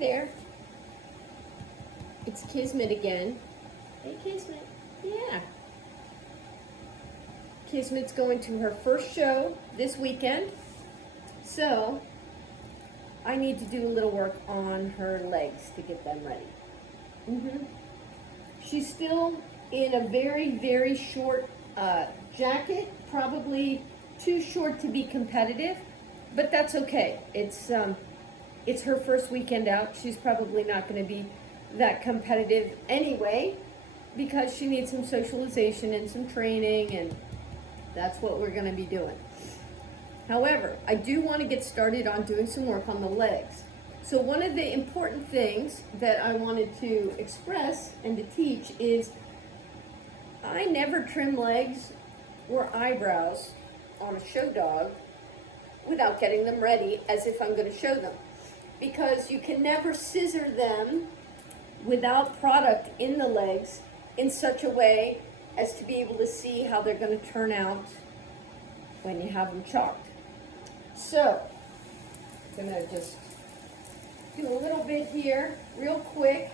there. It's Kismet again. Hey, Kismet. Yeah. Kismet's going to her first show this weekend. So, I need to do a little work on her legs to get them ready. She's still in a very, very short jacket, probably too short to be competitive, but that's okay. It's her first weekend out. She's probably not going to be that competitive anyway, because she needs some socialization and some training, and that's what we're going to be doing. However, I do want to get started on doing some work on the legs. So one of the important things that I wanted to express and to teach is I never trim legs or eyebrows on a show dog without getting them ready as if I'm going to show them. Because you can never scissor them without product in the legs in such a way as to be able to see how they're going to turn out when you have them chalked. So, I'm going to just do a little bit here, real quick.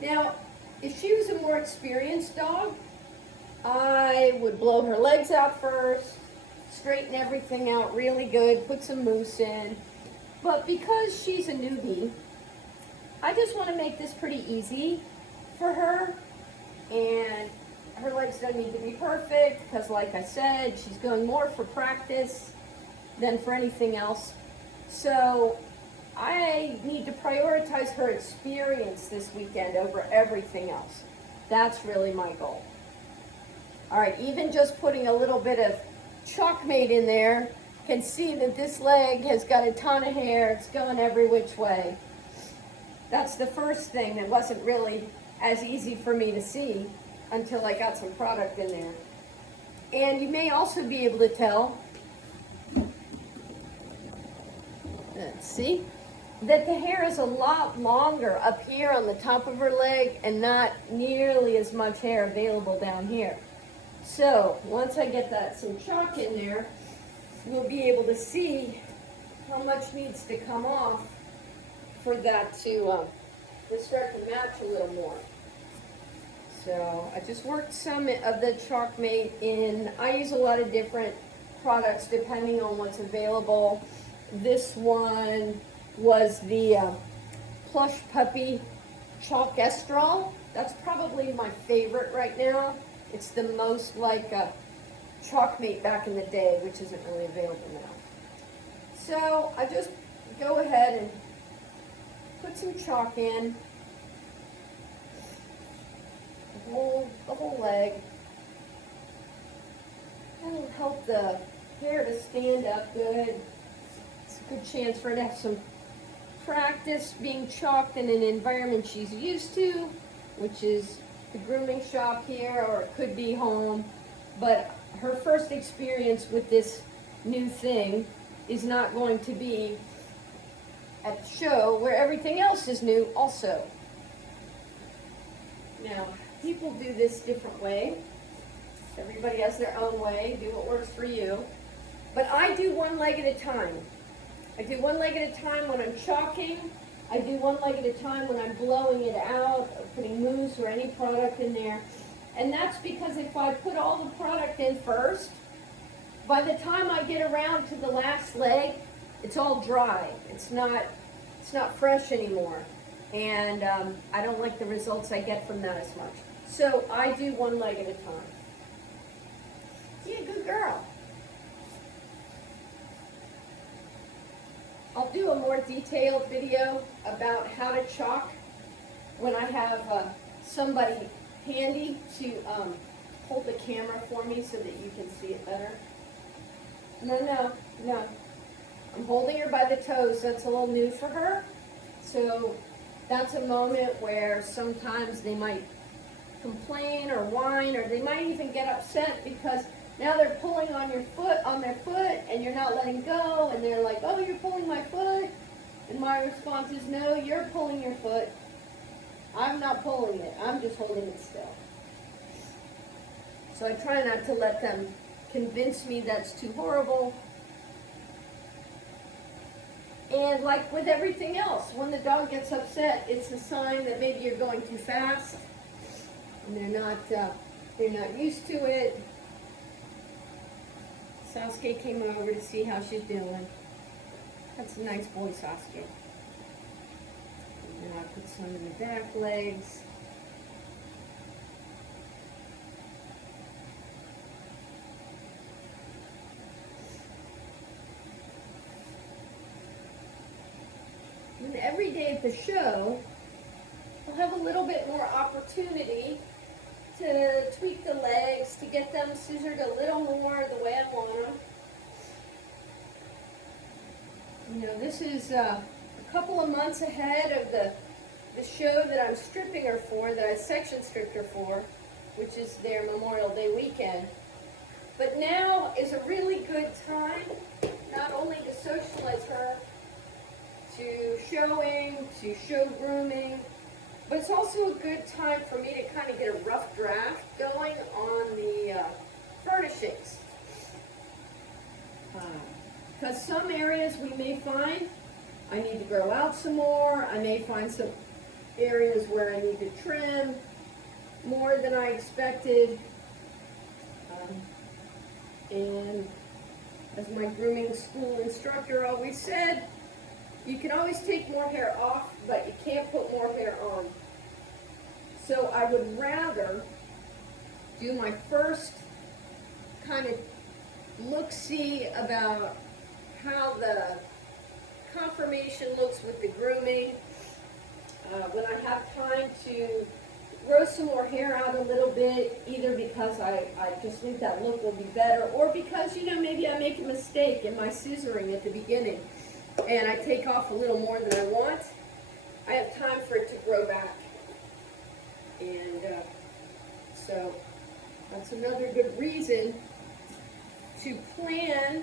Now, if she was a more experienced dog, I would blow her legs out first, straighten everything out really good, put some mousse in. But because she's a newbie, I just want to make this pretty easy for her. And her legs don't need to be perfect because, like I said, she's going more for practice than for anything else. So I need to prioritize her experience this weekend over everything else. That's really my goal. All right, even just putting a little bit of Chalkmate in there, can see that this leg has got a ton of hair. It's going every which way. That's the first thing that wasn't really as easy for me to see until I got some product in there. And you may also be able to tell, let's see, that the hair is a lot longer up here on the top of her leg and not nearly as much hair available down here. So once I get some chalk in there, we'll be able to see how much needs to come off for that to start to match a little more. So I just worked some of the Chalkmate in. I use a lot of different products depending on what's available. This one was the Plush Puppy Chalk Estrol. That's probably my favorite right now. It's the most like Chalkmate back in the day, which isn't really available now. So I just go ahead and put some chalk in the whole leg. That'll help the hair to stand up good. It's a good chance for her to have some practice being chalked in an environment she's used to, which is the grooming shop here, or it could be home. But her first experience with this new thing is not going to be at the show where everything else is new also. Now, people do this different way. Everybody has their own way. Do what works for you. But I do one leg at a time. I do one leg at a time when I'm chalking. I do one leg at a time when I'm blowing it out, or putting mousse or any product in there. And that's because if I put all the product in first, by the time I get around to the last leg, it's all dry. It's not fresh anymore. And I don't like the results I get from that as much. So I do one leg at a time. Yeah, good girl. I'll do a more detailed video about how to chalk when I have somebody handy to hold the camera for me so that you can see it better. No. I'm holding her by the toes. That's a little new for her. So that's a moment where sometimes they might complain or whine, or they might even get upset because now they're pulling on their foot, and you're not letting go, and they're like, oh, you're pulling my foot. And my response is, no, you're pulling your foot. I'm not pulling it. I'm just holding it still. So I try not to let them convince me that's too horrible. And like with everything else, when the dog gets upset, it's a sign that maybe you're going too fast and they're not used to it. Sasuke came over to see how she's doing. That's a nice boy, Sasuke. And then I put some in the back legs. And every day at the show, I'll have a little bit more opportunity to tweak the legs, to get them scissored a little more the way I want them. You know, this is a couple of months ahead of the show that I'm stripping her for, that I section stripped her for, which is their Memorial Day weekend. But now is a really good time, not only to socialize her, to showing, to show grooming, but it's also a good time for me to kind of get a rough draft going on the furnishings. Because some areas we may find I need to grow out some more. I may find some areas where I need to trim more than I expected. And as my grooming school instructor always said, you can always take more hair off, but you can't put more hair on. So I would rather do my first kind of look-see about how the conformation looks with the grooming. When I have time to grow some more hair out a little bit, either because I just think that look will be better, or because, you know, maybe I make a mistake in my scissoring at the beginning and I take off a little more than I want, I have time for it to grow back. And so that's another good reason to plan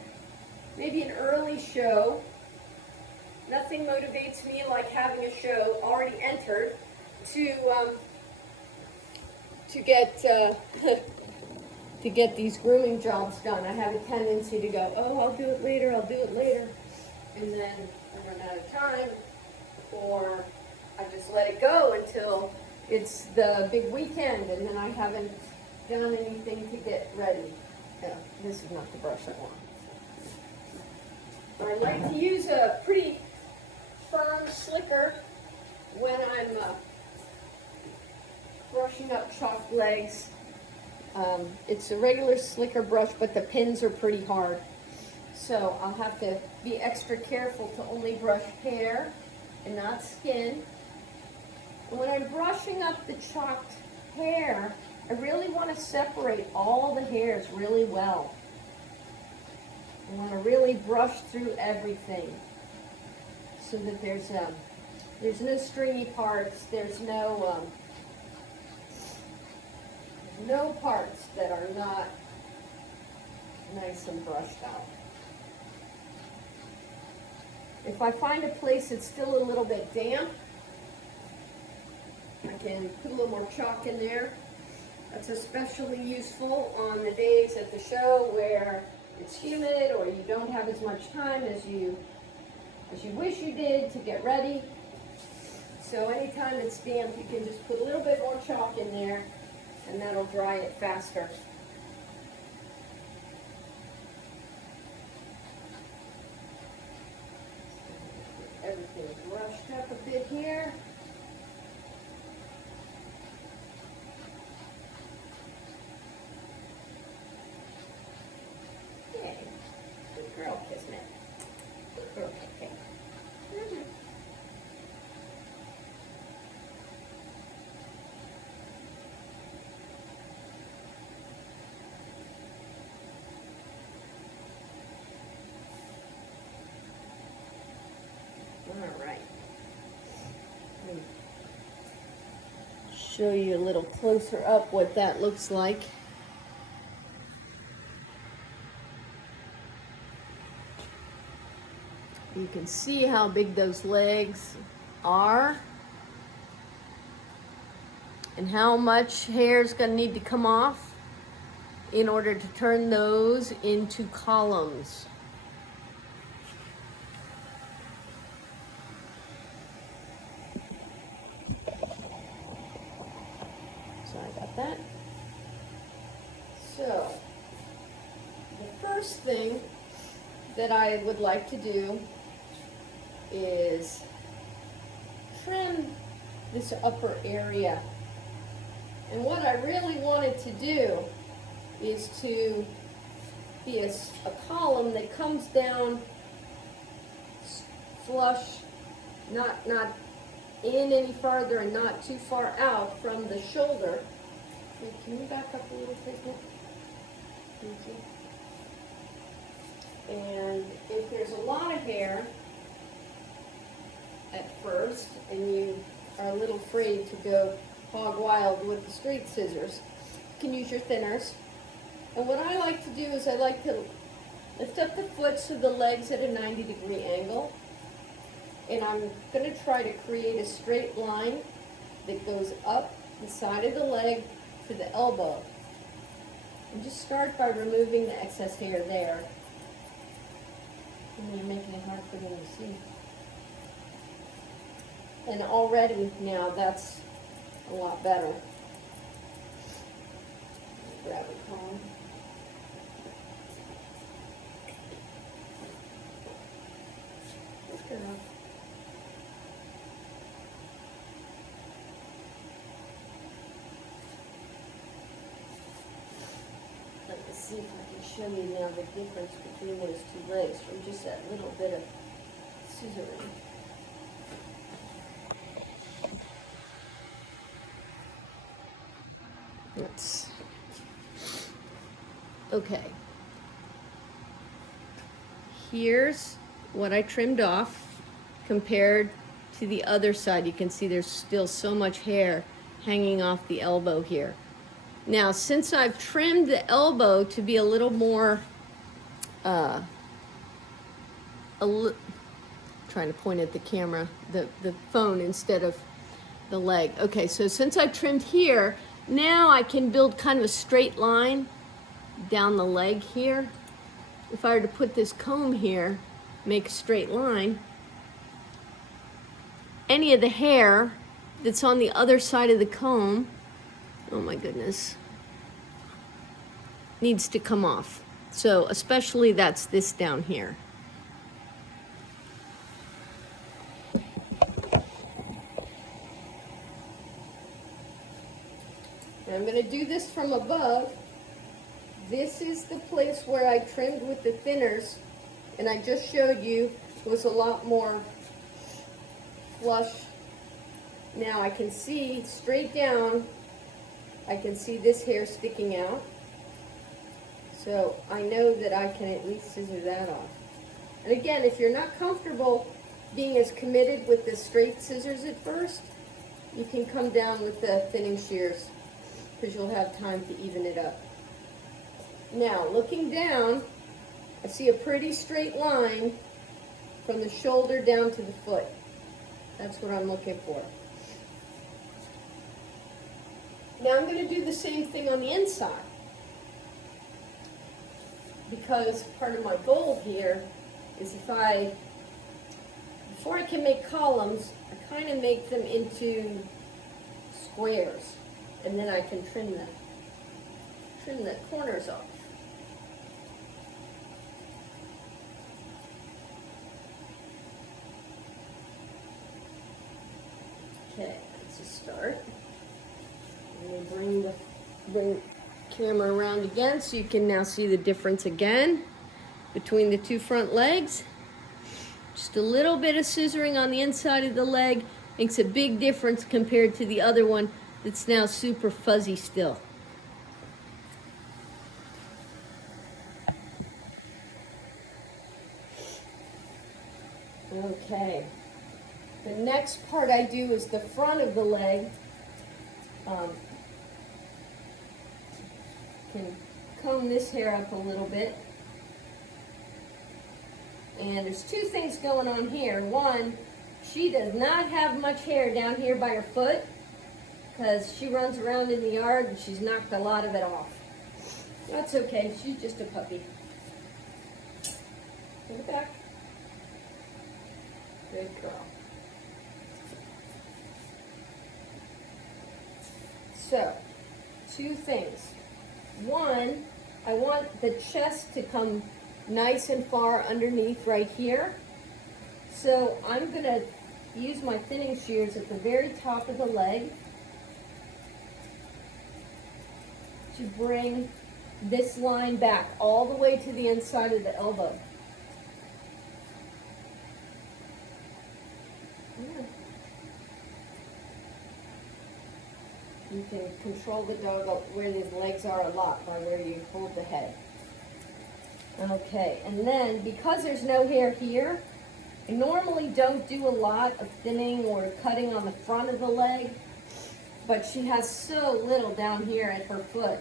maybe an early show. Nothing motivates me like having a show already entered to get to get these grooming jobs done. I have a tendency to go, oh, I'll do it later, and then I run out of time, or I just let it go until it's the big weekend, and then I haven't done anything to get ready. No, this is not the brush I want. I like to use a pretty firm slicker when I'm brushing up chalk legs. It's a regular slicker brush, but the pins are pretty hard. So I'll have to be extra careful to only brush hair and not skin. And when I'm brushing up the chalked hair, I really want to separate all the hairs really well. I want to really brush through everything so that there's no stringy parts, there's no parts that are not nice and brushed out. If I find a place that's still a little bit damp, I can put a little more chalk in there. That's especially useful on the days at the show where it's humid or you don't have as much time as you wish you did to get ready. So anytime it's damp, you can just put a little bit more chalk in there and that'll dry it faster. Everything brushed up a bit here. Yay. Good girl, Kismet. Good girl, Cupcake. All right. Let me show you a little closer up what that looks like. You can see how big those legs are and how much hair is going to need to come off in order to turn those into columns. about that. So, the first thing that I would like to do is trim this upper area. And what I really wanted to do is to be a column that comes down flush, not in any farther and not too far out from the shoulder. Okay, can you back up a little, please, Nick? Thank you. And if there's a lot of hair at first and you are a little afraid to go hog wild with the straight scissors, you can use your thinners. And what I like to do is I like to lift up the foot so the leg's at a 90-degree angle. And I'm going to try to create a straight line that goes up the side of the leg to the elbow. And just start by removing the excess hair there. And you're making it hard for them to see. And already now that's a lot better. Grab a comb. Good enough. Let's see if I can show you now the difference between those two legs from just that little bit of scissoring. Let's, okay. Here's what I trimmed off compared to the other side. You can see there's still so much hair hanging off the elbow here. Now, since I've trimmed the elbow to be a little more, trying to point at the camera, the phone instead of the leg. Okay, so since I trimmed here, now I can build kind of a straight line down the leg here. If I were to put this comb here, make a straight line, any of the hair that's on the other side of the comb, oh my goodness, needs to come off. So especially that's this down here. I'm going to do this from above. This is the place where I trimmed with the thinners, and I just showed you it was a lot more flush. Now I can see straight down, I can see this hair sticking out. So I know that I can at least scissor that off. And again, if you're not comfortable being as committed with the straight scissors at first, you can come down with the thinning shears, because you'll have time to even it up. Now, looking down, I see a pretty straight line from the shoulder down to the foot. That's what I'm looking for. Now I'm going to do the same thing on the inside, because part of my goal here is before I can make columns, I kind of make them into squares, and then I can trim the corners off. Okay, that's a start. I'm going to bring the camera around again so you can now see the difference again between the two front legs. Just a little bit of scissoring on the inside of the leg makes a big difference compared to the other one that's now super fuzzy still. Okay. The next part I do is the front of the leg. Can comb this hair up a little bit. And there's two things going on here. One, she does not have much hair down here by her foot, because she runs around in the yard and she's knocked a lot of it off. That's okay, she's just a puppy. Put it back. Good girl. So, two things. One, I want the chest to come nice and far underneath right here. So I'm gonna use my thinning shears at the very top of the leg to bring this line back all the way to the inside of the elbow. Yeah. You can control the dog where his legs are a lot by where you hold the head. Okay, and then because there's no hair here, I normally don't do a lot of thinning or cutting on the front of the leg, but she has so little down here at her foot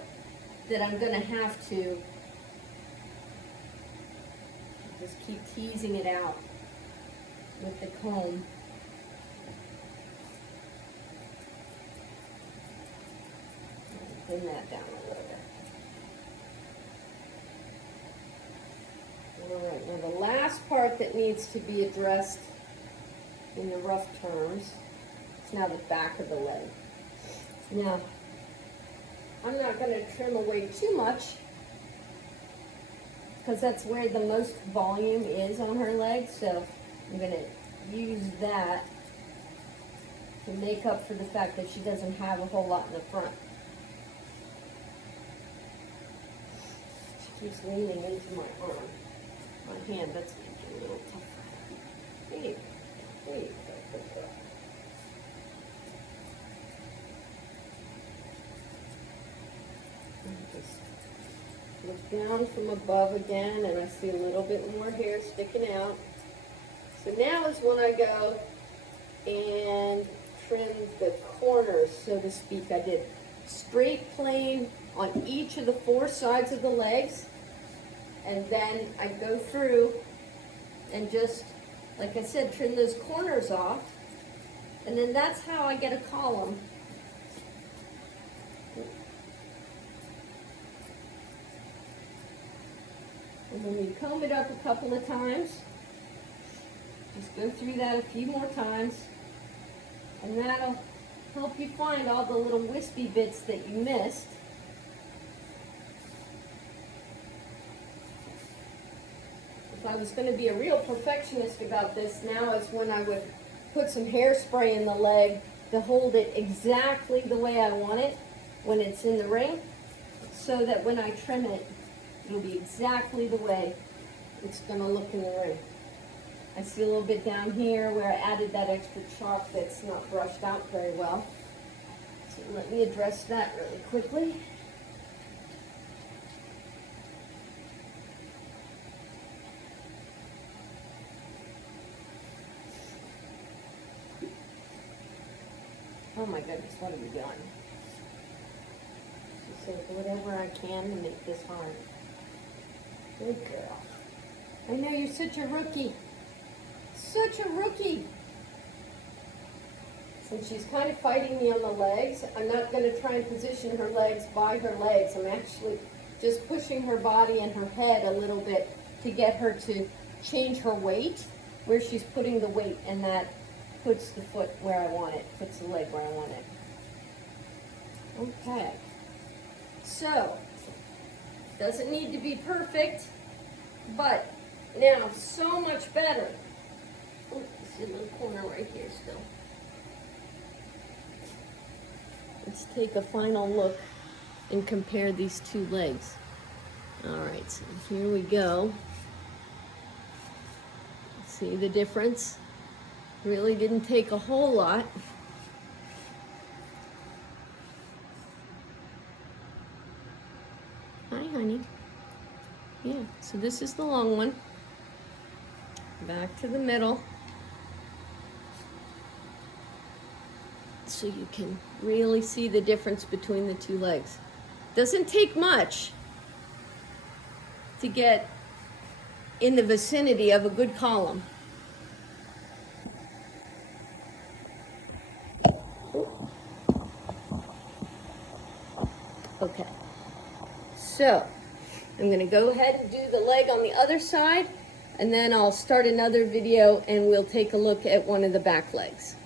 that I'm gonna have to just keep teasing it out with the comb. Thin that down a little bit. All right, now the last part that needs to be addressed in the rough terms is now the back of the leg. Now, I'm not going to trim away too much because that's where the most volume is on her leg, so I'm going to use that to make up for the fact that she doesn't have a whole lot in the front. She keeps leaning into my arm. My hand, that's making it a little tougher. There you go. There you go. Good girl. Just look down from above again, and I see a little bit more hair sticking out. So now is when I go and trim the corners, so to speak. I did straight plane on each of the four sides of the legs, and then I go through and just, like I said, trim those corners off, and then that's how I get a column. And when you comb it up a couple of times, just go through that a few more times, and that'll help you find all the little wispy bits that you missed. If I was going to be a real perfectionist about this, now is when I would put some hairspray in the leg to hold it exactly the way I want it when it's in the ring, so that when I trim it, it'll be exactly the way it's going to look in the ring. I see a little bit down here where I added that extra chalk that's not brushed out very well. So let me address that really quickly. Oh my goodness, what are we doing? She said, whatever I can to make this hard. Good girl. I know you're such a rookie. Such a rookie. Since she's kind of fighting me on the legs, I'm not going to try and position her legs by her legs. I'm actually just pushing her body and her head a little bit to get her to change her weight where she's putting the weight, and that puts the foot where I want it, puts the leg where I want it. Okay. So, doesn't need to be perfect, but now so much better. Oh, there's a little corner right here still. Let's take a final look and compare these two legs. All right, so here we go. See the difference? Really didn't take a whole lot. Hi, honey. Yeah, so this is the long one. Back to the middle. So you can really see the difference between the two legs. Doesn't take much to get in the vicinity of a good column. Okay, so I'm going to go ahead and do the leg on the other side, and then I'll start another video and we'll take a look at one of the back legs.